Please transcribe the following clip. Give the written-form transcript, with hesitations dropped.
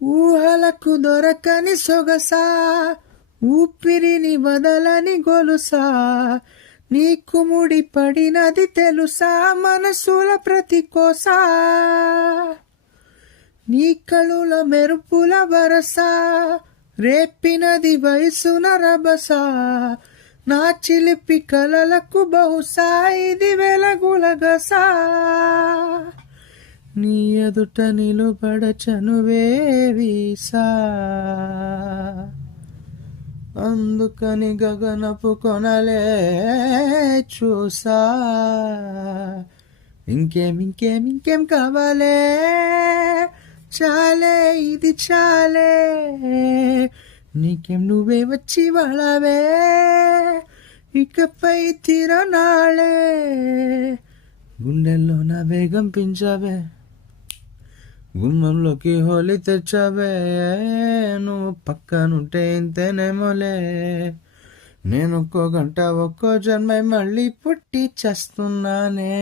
ఊహలకు దొరకని సొగసా, ఊపిరిని వదలని గొలుసా, నీకు ముడి పడినది తెలుసా మనసుల ప్రతి కోసా. నీ కళుల మెరుపుల వరసా, రేపినది వయసున రభసా, నా చిలిపి కలలకు బహుశా ఇది వెలగుల గసా. నీ ఎదుట నిలుబడ చనువే వీసా, అందుకని గగనపు కొనలే చూసా. ఇంకేం కావాలే, చాలే ఇది చాలే, నీకేం నువ్వే వచ్చి వాళ్ళవే, ఇకపై తిరనాళే, గుండెల్లో నా వేగం పెంచావే, గుమ్మంలోకి హోలీ తెచ్చావే. నువ్వు పక్కనుంటే ఇంతేనేమోలే, నేను ఒక్కో గంట ఒక్కో జన్మ మళ్ళీ పుట్టి చేస్తున్నానే.